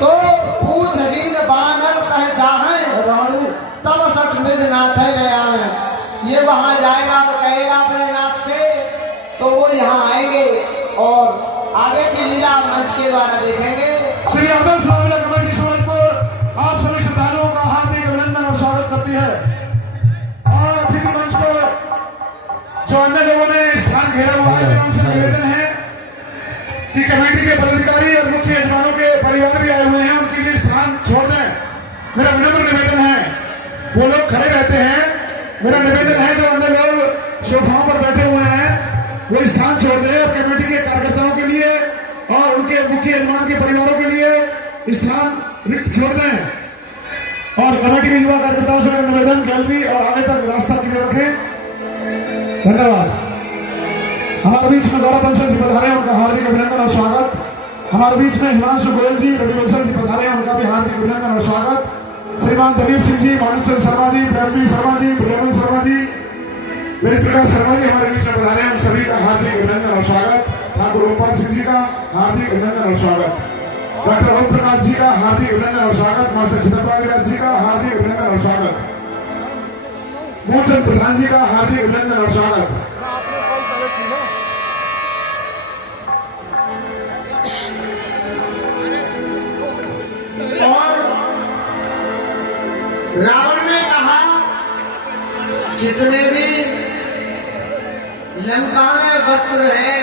तो पूछ हीन बानर कह जाए तब सठ निज नाथ गया है। ये वहां जाएगा और कहेगा अपने नाथ से तो वो यहाँ आएंगे और आगे की लीला मंच के द्वारा देखेंगे। श्री आदर्श मामला कमेटी सूरजपुर आप सभी श्रद्धालुओं का हार्दिक अभिनंदन और स्वागत करती है। और अतिथि मंच पर जो अन्य लोगों ने स्थान घेरा हुआ है, मेरा उनसे निवेदन है कि कमेटी के पदाधिकारी और मुख्य यजमानों के परिवार भी आए हुए हैं, उनके लिए स्थान छोड़ दें। मेरा विनम्र निवेदन है, वो लोग खड़े रहते हैं, मेरा निवेदन है जो अन्य लोग सोफाओं पर बैठे हुए हैं वो स्थान छोड़ दें और कमेटी के कार्यकर्ताओं के लिए और उनके मुख्य यजमान के परिवारों के लिए स्थान रिक्त छोड़ दें। और कमेटी के युवा कार्यकर्ताओं से मेरा निवेदन गैलरी और आगे तक रास्ता क्लियर रखें। धन्यवाद। हमारे बीच में गौरव बंसल जी पधारे हैं, उनका हार्दिक अभिनंदन और स्वागत। हमारे बीच में हिमांशु गोयल जी, रवि बंसल जी पधारे हैं, उनका भी हार्दिक अभिनंदन और स्वागत। श्रीमान दिलीप सिंह जी, मानिकचंद शर्मा जी, प्रेमवीर शर्मा जी, प्रियमन शर्मा जी, वेद प्रकाश शर्मा जी हमारे बीच में पधारे हैं, उन सभी का हार्दिक अभिनंदन और स्वागत। ठाकुर गोपाल सिंह जी का हार्दिक अभिनंदन और स्वागत। डॉक्टर ओम प्रकाश जी का हार्दिक अभिनंदन और स्वागत। मास्टर चित्रपाल व्यास जी का हार्दिक अभिनंदन और स्वागत। मूलचंद प्रधान जी का हार्दिक अभिनंदन और स्वागत। रावण ने कहा जितने भी लंका में वस्त्र है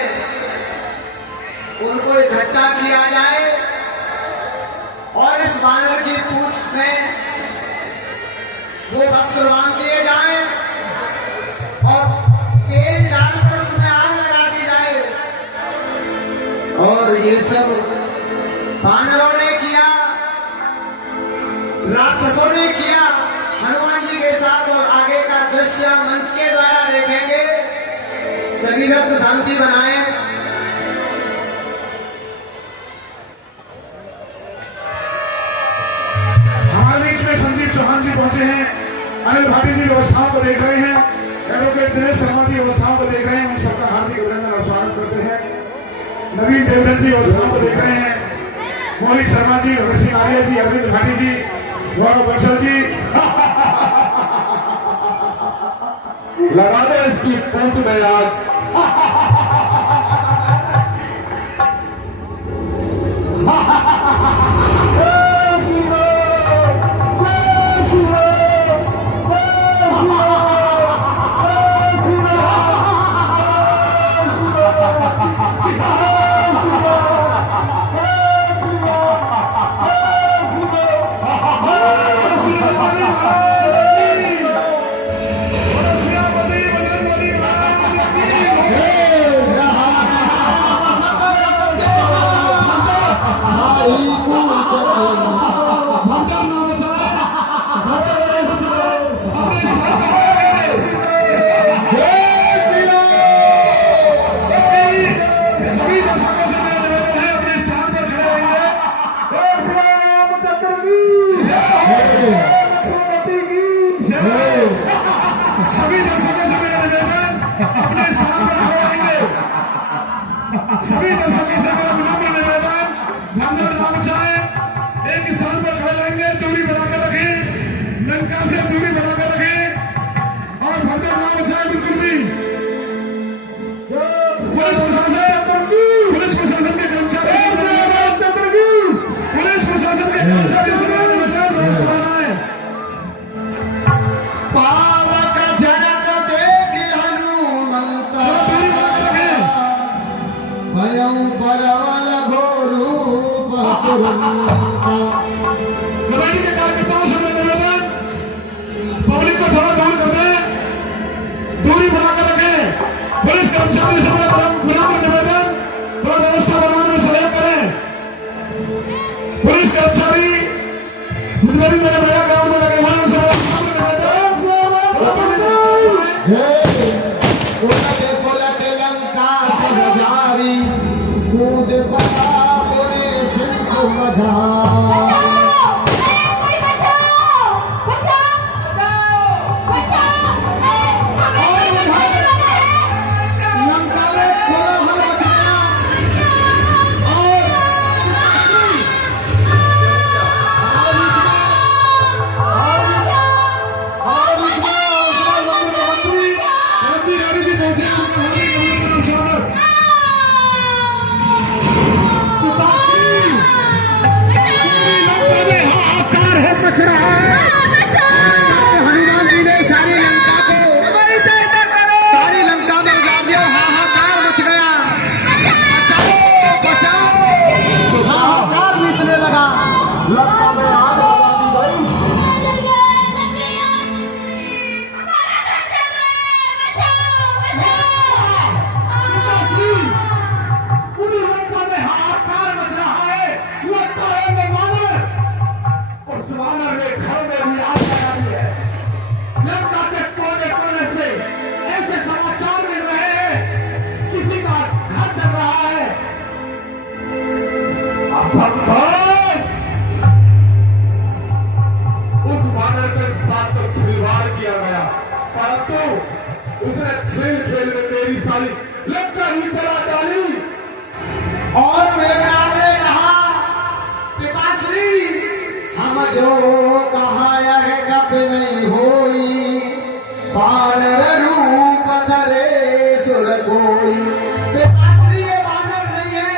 उनको इकट्ठा किया जाए और इस बानर की पूंछ में वो वस्त्र बांध दिए जाए और तेल डालकर उसमें आग लगा दी जाए। और ये सब बानरों ने किया, राक्षसों ने किया हनुमान जी के साथ। और आगे का दृश्य मंच के द्वारा देखेंगे। सभी लोग शांति बनाएं। हमारे बीच में संदीप चौहान जी पहुंचे हैं, अनिल भाटी जी व्यवस्थाओं को देख रहे हैं, एडवोकेट दिनेश शर्मा जी व्यवस्थाओं को देख रहे हैं, उन सबका हार्दिक अभिनंदन और स्वागत करते हैं। नवीन देवधर जी व्यवस्थाओं को देख रहे हैं, मोहित शर्मा जी, भगत सिंह आर्य जी, अरविंद भाटी जी, गौरव बंसल जी। लगा दो इसकी पूंछ में आग। सभी दर्शकों से मेरा निवेदन अपने स्थान पर खड़े रहेंगे। सभी दर्शकों से मेरा विनम्र निवेदन, भाषण ना बचाएं, एक स्थान पर खड़े रहेंगे, दूरी बनाकर रखें, लंका से दूरी बनाकर रखें और भाषण ना बचाएं बिल्कुल भी। पुलिस प्रशासन के कर्मचारी, पुलिस प्रशासन के कर्मचारी कमेटी के कार्यकर्ताओं से मेरा निवेदन, पब्लिक को थोड़ा दूर कर दें, दूरी बनाकर रखें। पुलिस कर्मचारी से मेरा विनम्र निवेदन, थोड़ा व्यवस्था बनाने में सहयोग करें। पुलिस कर्मचारी जितने भी मेरे भैया ग्राउंड में लगे हुए हैं उनसे मेरा विनम्र निवेदन। लंका में आग लगा दी गई। पूरी लंका में हाहाकार मच रहा है। लगता है मैं वानर, उस वानर ने घर में भी आग लगा दी है। लंका के कोने कोने से ऐसे समाचार मिल रहे हैं, किसी का घर चल रहा है। असंभव! उस वानर के साथ तो खिलवाड़ किया गया, परंतु उसने खेल खेल में मेरी सारी लंका ही जला डाली। और मेघनाथ ने कहा, पिताश्री हम जो कहा यह कब नहीं होई, बानर रूप धरे सुर कोई। पिताश्री ये बानर नहीं है,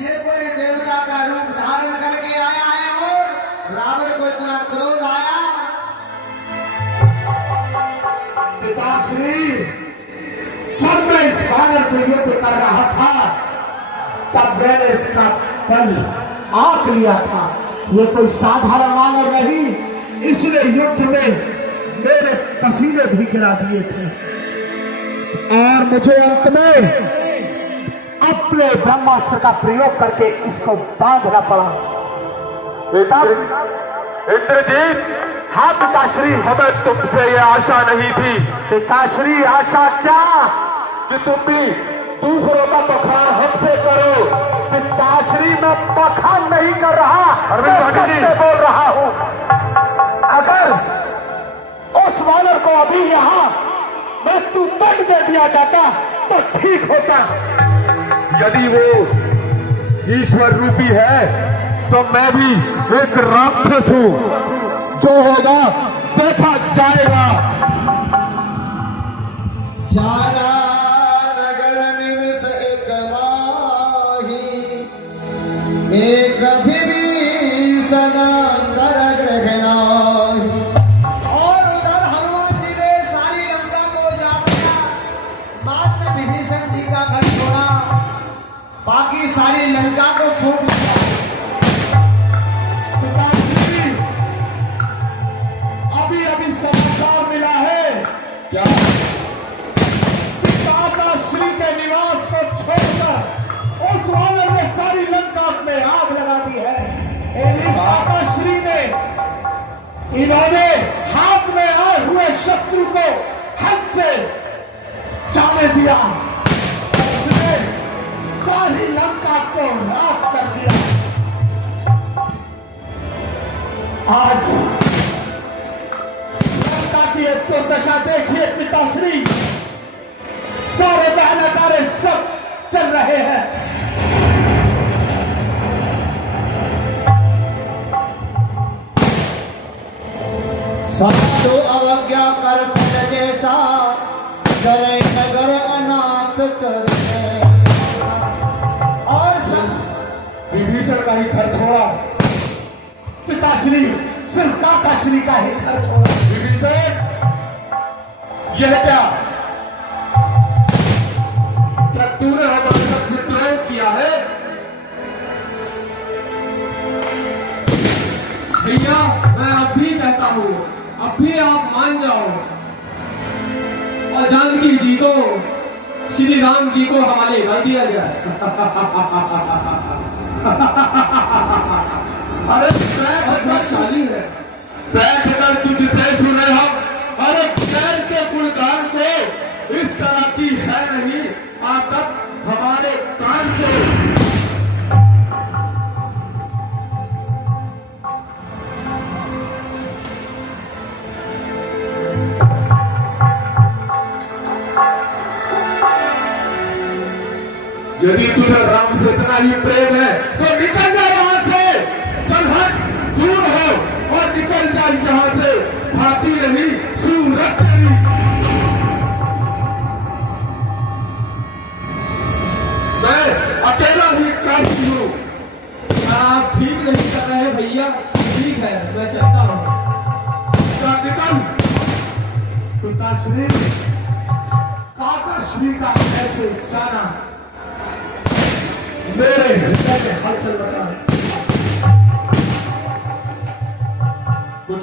ये कोई देवता का रूप धारण करके आया है और रावण को इतना क्रोध आया। पिताश्री, जब मैं इस वानर से युद्ध कर रहा था, तब मैंने इसका बल आंक लिया था। ये कोई साधारण वानर नहीं, इसने युद्ध में मेरे पसीने भी गिरा दिए थे और मुझे अंत में अपने ब्रह्मास्त्र का प्रयोग करके इसको बांधना पड़ा। इंद्रजीत, हाँ पिताश्री, हमें तुमसे ये आशा नहीं थी। पिताश्री, आशा क्या? कि तुम भी दूसरों का बखान हमसे करो। पिताश्री, मैं बखान नहीं कर रहा, अरविंद मैं भाटी जी। सत्य बोल रहा हूं। अगर उस वानर को अभी यहाँ मृत्यु दंड दे दिया जाता तो ठीक होता। यदि वो ईश्वर रूपी है तो मैं भी एक राक्षस हूँ। जो होगा देखा जाएगा। जाना नगर निमिष एक माही, एक विभीषण कर गृह नाही। और उधर हनुमान जी ने सारी लंका को उजाड़ा, मात्र विभीषण जी का घर छोड़ा, बाकी सारी लंका को फूंक दिया। पिताश्री, अभी अभी समाचार मिला है। क्या? पिताश्री के निवास को छोड़कर उस वानर ने सारी लंका में आग लगा दी है। पिताश्री ने इन्होंने हाथ में आए हुए शत्रु को हाथ से जाने दिया। उसने सारी लंका को राख कर दिया। आज लंका की एक तो दशा देखिए पिताश्री, सारे बहनदारे सब चल रहे हैं। साधु अवज्ञा कर फल जैसा, करे नगर अनाथ करे। और सब विभीषण का ही घर छोड़ा। पिताश्री, सिर्फ काकाश्री का ही घर छोड़ा। विभीषण, यह क्या? क्या तूने हमारे साथ विद्रोह किया है? भैया, मैं अब भी कहता हूँ, अब भी आप मान जाओ और जानकी जी को श्री राम जी को हवाले कर दिया जाए। अरे भाग्यशाली है। बैठ कर तुझसे सुने हम। अरे गैर के गुणगान को इस तरह की है नहीं आदत हमारे कान को। यदि तुझे राम से इतना ही प्रेम है तो निकल जा यहाँ से। चल हट, दूर हो और निकल जा यहाँ से। भाती नहीं, सूरत नहीं। मैं अकेला ही काफी हूँ। आप ठीक नहीं कर रहे भैया। ठीक है, मैं चलता हूँ। निकल। पिताश्री, काकाश्री का ऐसे जाना मेरे हृदय में हलचल मचा है।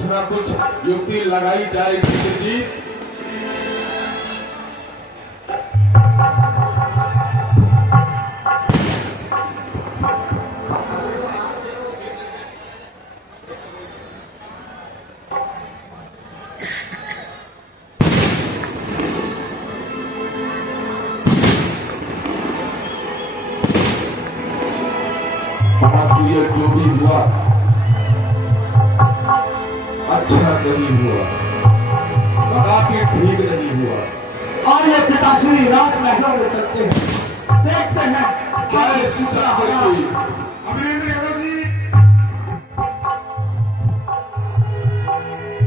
ना कुछ युक्ति लगाई जाएगी जी। ये जो भी हुआ अच्छा नहीं हुआ, कदापि ठीक नहीं हुआ। और ये पिताश्री रात महलों में चलते हैं, देखते हैं जय सीता की